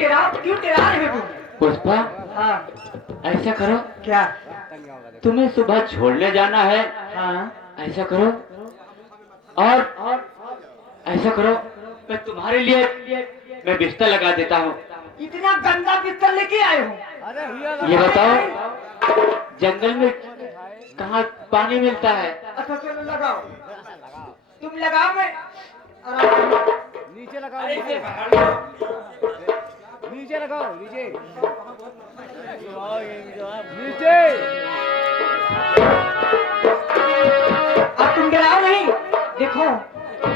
क्यों डरा रहे हो तुम? पुष्पा, हाँ ऐसा करो, क्या? तुम्हें सुबह छोड़ने जाना है। हाँ ऐसा करो, और ऐसा करो, मैं तुम्हारे लिए मैं बिस्तर लगा देता हूँ। इतना गंदा बिस्तर लेके आए हो? ये बताओ, जंगल में कहाँ पानी मिलता है? अच्छा चलो लगाओ, तुम लगाओ, मैं आराम करो। नीचे लगाओ, नीचे लगाओ, नीचे नीचे। अब तुम डराओ नहीं। देखो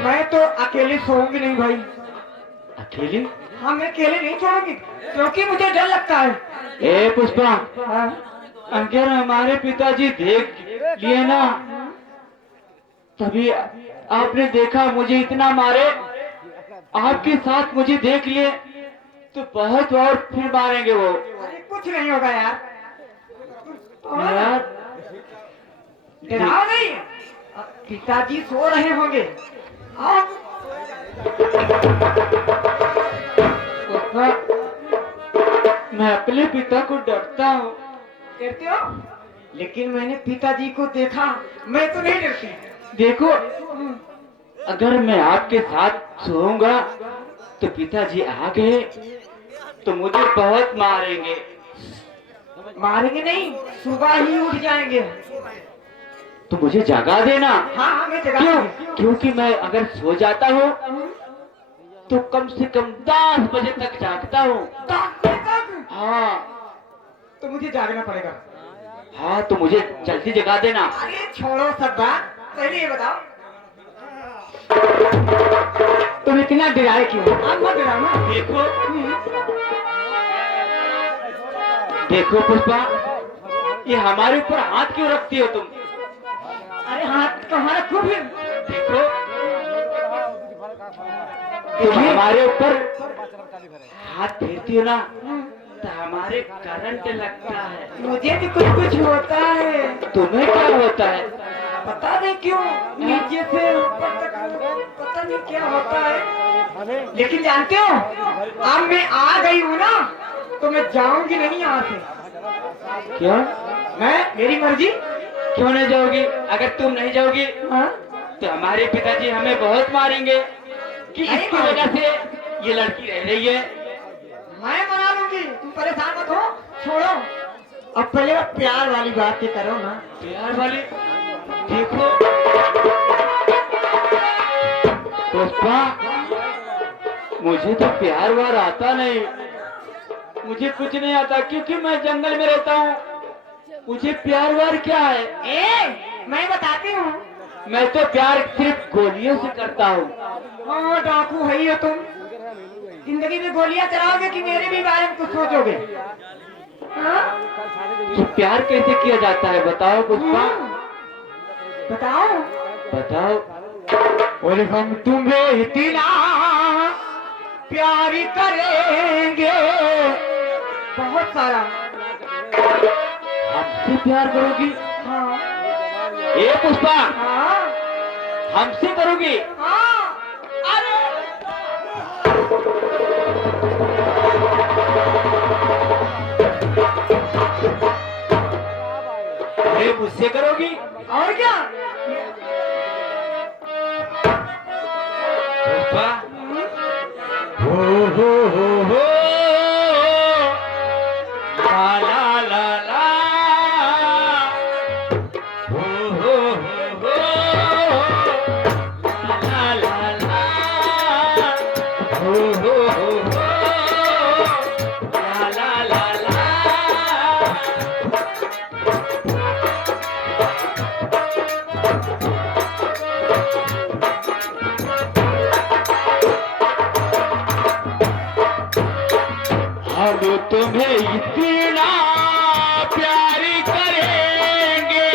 मैं तो अकेले सोऊंगी नहीं भाई। अकेली? हाँ मैं अकेले नहीं छोड़ूंगी, क्योंकि मुझे डर लगता है। ए पुष्पा, हाँ अगर हमारे पिताजी देख लिए ना, तभी आपने देखा मुझे इतना मारे, आपके साथ मुझे देख लिए तो बहुत और फिर मारेंगे वो। अरे कुछ नहीं होगा यार, यार डराओ नहीं। पिताजी सो रहे होंगे। आओ। पुष्पा, मैं अपने पिता को डरता हूँ। डरते हो? लेकिन मैंने पिताजी को देखा, मैं तो नहीं डरती। देखो, अगर मैं आपके साथ सोऊंगा तो पिताजी आ गए तो मुझे बहुत मारेंगे। मारेंगे नहीं, सुबह ही उठ जाएंगे। तो मुझे जगा देना। हाँ हाँ मैं जगा क्यों? दूंगी। क्योंकि मैं अगर सो जाता हूँ तो कम से कम 10 बजे तक जागता हूँ। तक? हाँ तो मुझे जागना पड़ेगा। हाँ, तो मुझे जल्दी जगा देना। अरे छोड़ो सब बात, पहले ये बताओ तुम इतना डराए क्यों? आप मत डराओ ना। देखो, देखो पुष्पा, ये हमारे ऊपर हाथ क्यों रखती हो तुम? अरे हाथ तुम्हारा खूब है। देखो, तुम हमारे ऊपर हाथ फेरती हो ना, तो हमारे करंट लगता है। मुझे भी कुछ कुछ होता है। तुम्हें क्या होता है? पता नहीं क्यों, नीचे से ऊपर तक पता नहीं क्या होता है। लेकिन जानते हो, अब मैं आ गई हूँ ना, तो मैं जाऊंगी नहीं यहाँ से। क्यों? मेरी मर्जी। क्यों नहीं जाओगी? अगर तुम नहीं जाओगी हाँ? तो हमारे पिताजी हमें बहुत मारेंगे कि नहीं इसकी मारेंगे। वजह से ये लड़की रह रही है। मैं मना लूंगी, तुम परेशान मत हो। छोड़ो, अब पहले प्यार वाली बात ही करो ना। प्यार वाली? देखो पुष्पा, मुझे तो प्यार वार आता नहीं, मुझे कुछ नहीं आता, क्योंकि मैं जंगल में रहता हूँ। मुझे प्यार वार क्या है? मैं बताती हूँ। मैं तो प्यार सिर्फ गोलियों से करता हूँ। हाँ डाकू है ही तुम। जिंदगी में गोलियां चलाओगे कि मेरे भी बारे में कुछ सोचोगे? हाँ? तो प्यार कैसे किया जाता है बताओ पुष्पा? बताओ। बताओ। और हम तुम्हें इतना प्यार करेंगे, बहुत सारा। हमसे प्यार करोगी? हाँ ए पुष्पा, हाँ हमसे करोगी? हाँ। अरे अरे मुझसे करोगी? और क्या? पुष्पा, हो ला ला ला, हो ला ला ला, हो ला ला ला। हम तुम्हें इतना प्यार करेंगे,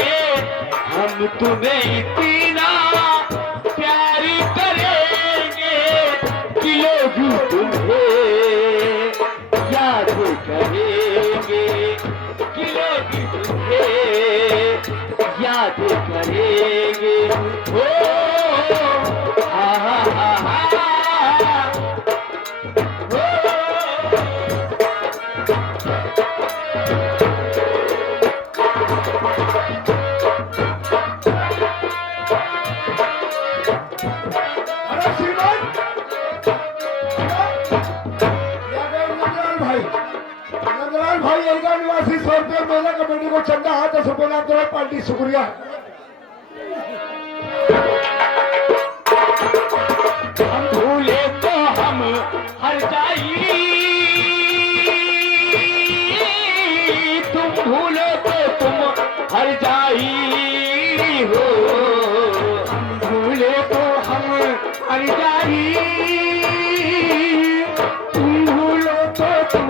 हम तुम्हें इतना प्यार करेंगे कि लोग तुम्हें याद करेंगे, कि लोग तुम्हें याद करेंगे। हो हा हा हा हा, हो भाई नंदलाल भाई एलगा निवासी 100 रुपये मेला कमेटी को चंदा हाथ 10 रुपये नाम दे पार्टी शुक्रिया। हम भूले तो हम हर जाई, तुम भूलो तो तुम हर जाई हो। हम भूले तो हम हर जाई, तुम भूलो तो तुम।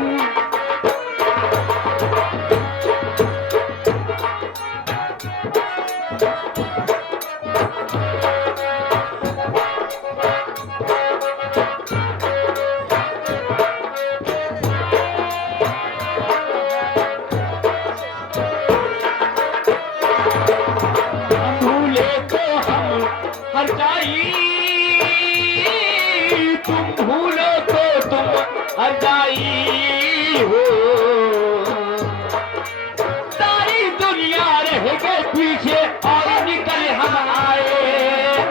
हर जाई, तुम भूलो तो तुम हर जाई हो। सारी दुनिया रह गए पीछे और निकल हम आए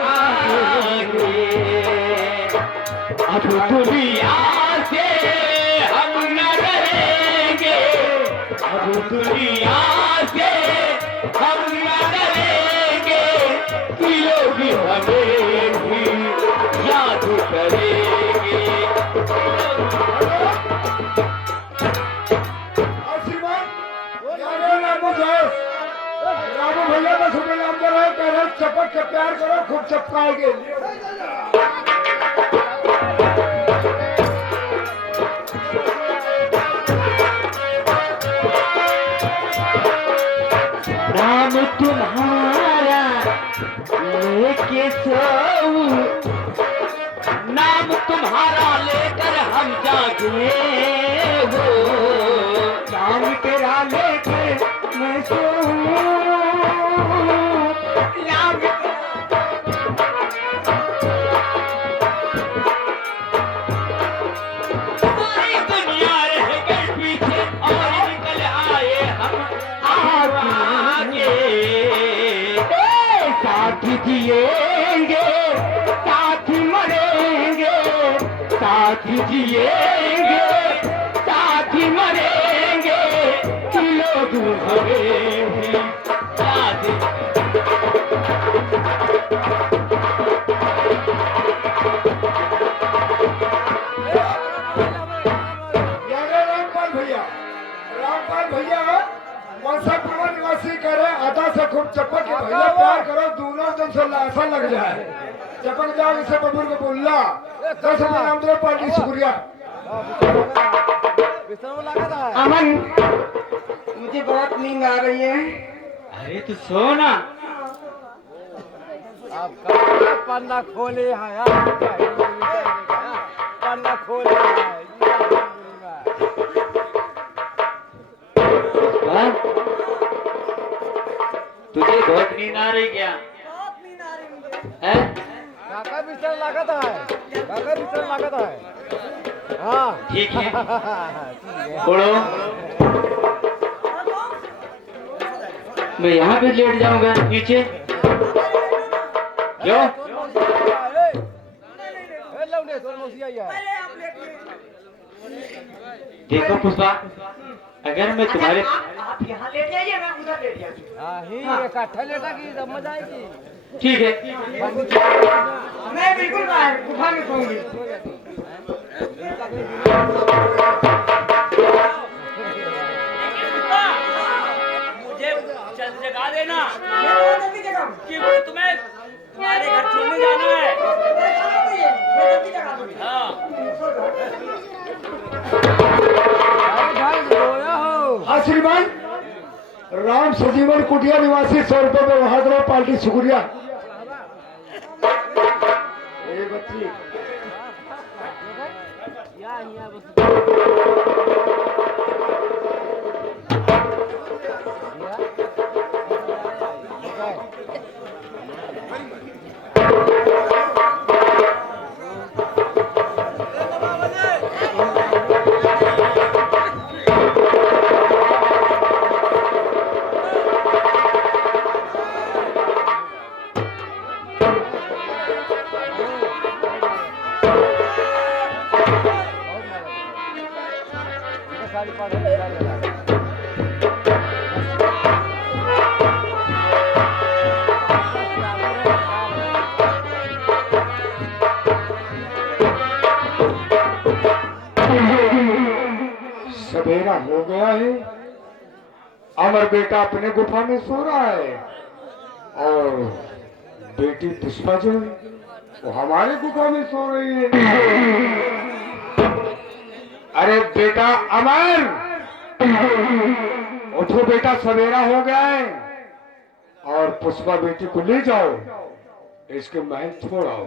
आगे। अब दुनिया से हम न रहेंगे, अब दुनिया से हम न रहेंगे। लोग हमें भी याद करेंगे। रामू भैया का सुबह नाम करो, करो चपक के प्यार करो, खूब चपकाएंगे। नाम तुम्हारा लेके सोऊं, नाम तुम्हारा लेकर हम जागे हो। नाम तेरा लेकर मैं सोऊं, नाम सारी दुनिया रह गई पीछे और निकल आए हम आगे। साथ जिएंगे साथ मरेंगे, साथ जिएंगे साथ मरेंगे। लोग हमें भी याद रामपाल भैया मनसापुर निवासी करे आधा से खूब चपक के भैया प्यार करो, दोनों जन से ऐसा लग जाए। चपक जाओ इसे बबूर को बोलना 10 रुपये नाम दे पार्टी शुक्रिया। अमन, मुझे बहुत नींद आ रही है। अरे तू सो ना। पन्ना खोले हैं यार, पन्ना खोले हैं। तुझे बहुत नींद आ रही क्या? है? काका बिस्तर लागत है, काका बिस्तर लागत है। हाँ ठीक है, ठीक है। छोड़ो। मैं यहाँ पे लेट जाऊंगा नीचे। क्यों? देखो पुष्पा, अगर मैं तुम्हारे आप यहाँ लेट जाइए, मैं उधर लेट जाऊँ। हाँ ही इकट्ठा लेटा की तब मजा आएगी। ठीक है। मैं बिल्कुल बाहर गुफा में सोऊंगी। मुझे जगा देना मैं बहुत जल्दी जगाऊँ। कि तुम्हें तुम्हारे घर छोड़ने जाना है। मैं जल्दी जगा दूँगी। हाँ श्रीमान, राम सजीवन कुटिया निवासी 100 रुपये में वहां दो पार्टी शुक्रिया। बच्ची सारी पाठन लगा लेना। सवेरा हो गया है। अमर बेटा अपने गुफा में सो रहा है और बेटी पुष्पा जो है वो हमारे गुफा में सो रही है। अरे बेटा अमर, उठो बेटा, सवेरा हो गया है और पुष्पा बेटी को ले जाओ, इसके महल छोड़ाओ।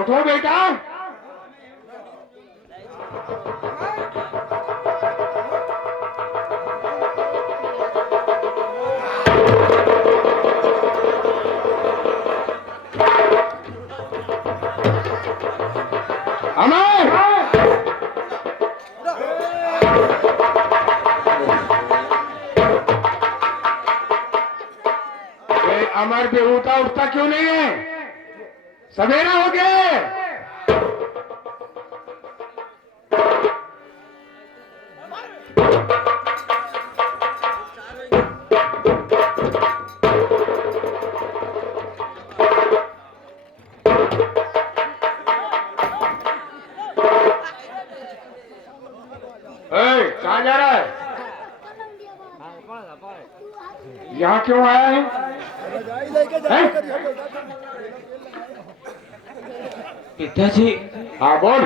उठो बेटा। अमर, अमर बेहूता उठता क्यों नहीं है? सवेरा हो गया। कहाँ जा रहा है? यहाँ क्यों आया है? पिताजी, हाँ बोल।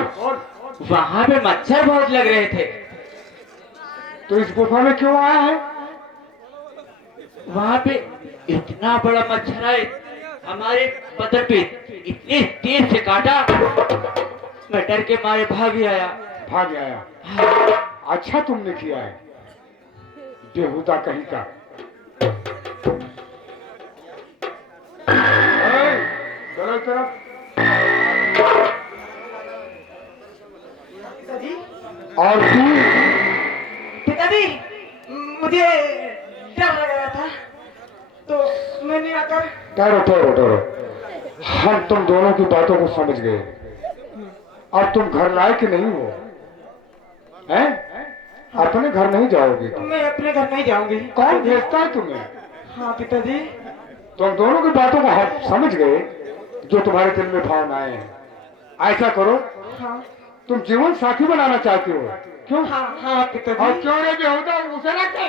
वहाँ पे मच्छर बहुत लग रहे थे। तो इस गुफा में क्यों आया है? वहाँ पे इतना बड़ा मच्छर है, हमारे बदन पे इतनी तेज से काटा, मैं डर के मारे भाग ही आया। भाग आया। अच्छा तुमने किया है, बेहुदा कहीं का। चलो तरफ। पिताजी, और तू? पिताजी, मुझे डर लग रहा था तो मैंने आकर। ठहरो ठहरो ठहरो, हम तुम दोनों की बातों को समझ गए। और तुम घर लायक नहीं हो, हैं? अपने घर नहीं जाओगे तुम। मैं अपने घर नहीं जाऊंगी। कौन भेजता है तुम्हें? हाँ पिताजी। तुम दोनों की बातों को हम समझ गए, जो तुम्हारे दिल में भावनाएं हैं। ऐसा करो, हाँ तुम जीवन साथी बनाना चाहती हो, क्यों? हाँ हाँ पिताजी। और क्यों रे बेहुदा, उसे रखे।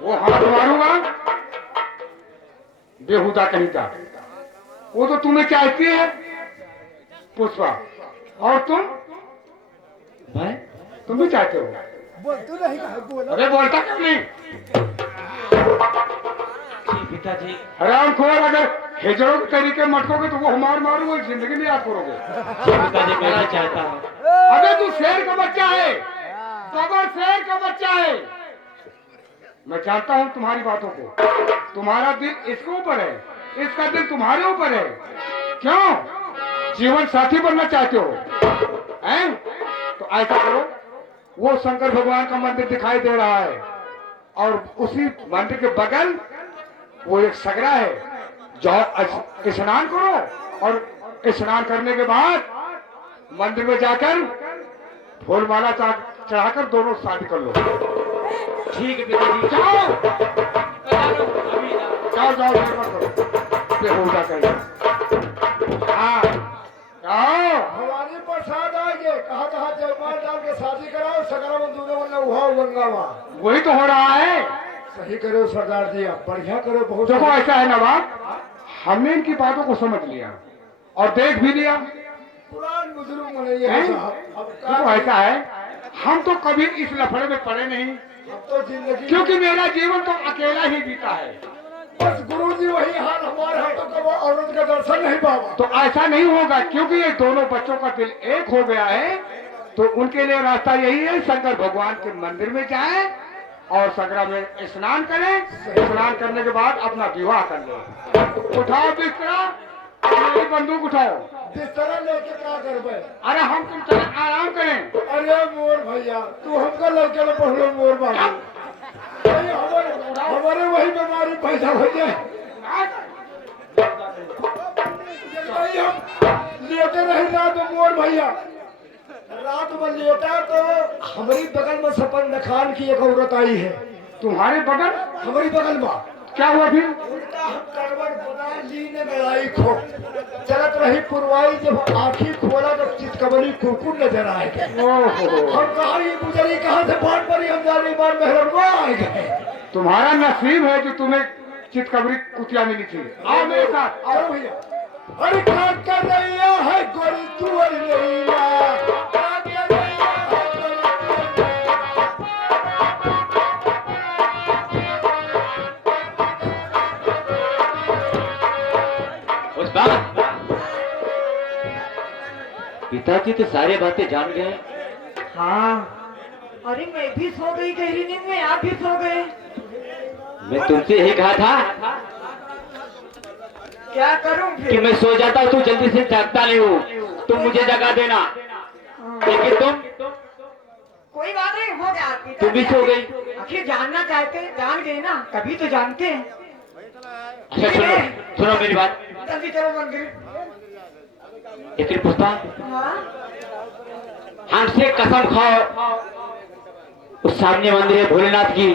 वो हाथ मारूंगा, बेहुदा कहीं का। वो तो तुम्हें चाहती है पुष्पा, और भाई, तुम भी चाहते हो। बोल तू नहीं कहा बोल। अरे बोलता क्यों नहीं? जी पिताजी। हराम खोर, अगर हिजड़ों के तरीके मटकोगे तो वो हमार मारूंगा, जिंदगी में याद करोगे। जी पिताजी, मैं भी चाहता हूँ। अबे तू शेर का बच्चा है, बबर शेर का बच्चा है। मैं जानता हूँ तुम्हारी बातों को। तुम्हारा दिल इसके ऊपर है, इसका दिल तुम्हारे ऊपर है। क्यों? जीवन साथी बनना चाहते हो, हैं? तो ऐसा करो, वो शंकर भगवान का मंदिर दिखाई दे रहा है और उसी मंदिर के बगल वो एक सगरा है। जाओ स्नान करो और स्नान करने के बाद मंदिर में जाकर फूलमाला चढ़ाकर दोनों शादी कर लो। ठीक है पिताजी। जाओ अभी जाओ जाओ, देर मत करो, बेहुदा कहीं। हाँ जाओ। हमारी प्रसाद आएंगे, कहा जयमाल डाल के शादी कराओ, सगरा में दूध वरना उहाओ गंगावा। वही तो हो रहा है। सही करो सरदार जी, आप बढ़िया करो। बहुत देखो ऐसा है नवाब, हमने इनकी बातों को समझ लिया और देख भी लिया। पुरान बुजुर्ग मनइया हैं? साहब। अब देखो ऐसा है, हम तो कभी इस लफड़े में पड़े नहीं, अब तो जिंदगी क्योंकि मेरा जीवन तो अकेला ही बीता है। बस गुरु जी वही हाल हमारे, हम तो कभी औरत का दर्शन नहीं पावा। तो ऐसा नहीं होगा, क्योंकि ये दोनों बच्चों का दिल एक हो गया है। तो उनके लिए रास्ता यही है, शंकर भगवान के मंदिर में जाएं और सगरा में स्नान करें। स्नान करने के बाद अपना विवाह कर लें। उठाओ बिस्तरा, मेरी बंदूक उठाओ। बिस्तरा लेके क्या करबे? अरे हम तुम चले आराम करें। अरे मोर भैया, तू हमका लड़के में पढ़लो मोर बाबू। हमारे वही बीमारी पैसा भैया लेटे रहे ना तो मोर भैया रात में लेटा तो हमारी बगल में सपन खान की एक औरत आई है। तुम्हारे बगल हमारी बगल में क्या हुआ फिर? उल्टा हम करवट बना ली ने गड़ाई खो चलत रही पुरवाई जब आँखी खोला तो चितकबरी कुरकुर नजर आए गए। हम कहा ये गुजरी कहाँ से बाढ़ पड़ी हम जाने बार मेहरबा आए गए। तुम्हारा नसीब है जो तुम्हें चितकबरी कुतिया मिली थी। आओ मेरे साथ। चलो भैया अरे क्या कर रही है गोरी तू अरेला क्या कर रही है उस बात पिताजी तो सारी बातें जान गए। हाँ, अरे मैं भी सो गई गहरी नींद में, आप भी सो गए। मैं तुमसे यही कहा था क्या करूं कि फिर? मैं सो जाता हूँ, तू जल्दी से जागता नहीं हो, तुम मुझे जगा देना। लेकिन तुम कोई बात नहीं, हो गया आपकी। तुम भी सो गई। आखिर जानना चाहते हैं, जान गए ना, कभी तो जानते हैं। अच्छा सुनो, सुनो मेरी बात। तभी चलो मंदिर। लेकिन पुष्पा हाँ, हमसे कसम खाओ, उस सामने मंदिर है भोलेनाथ की,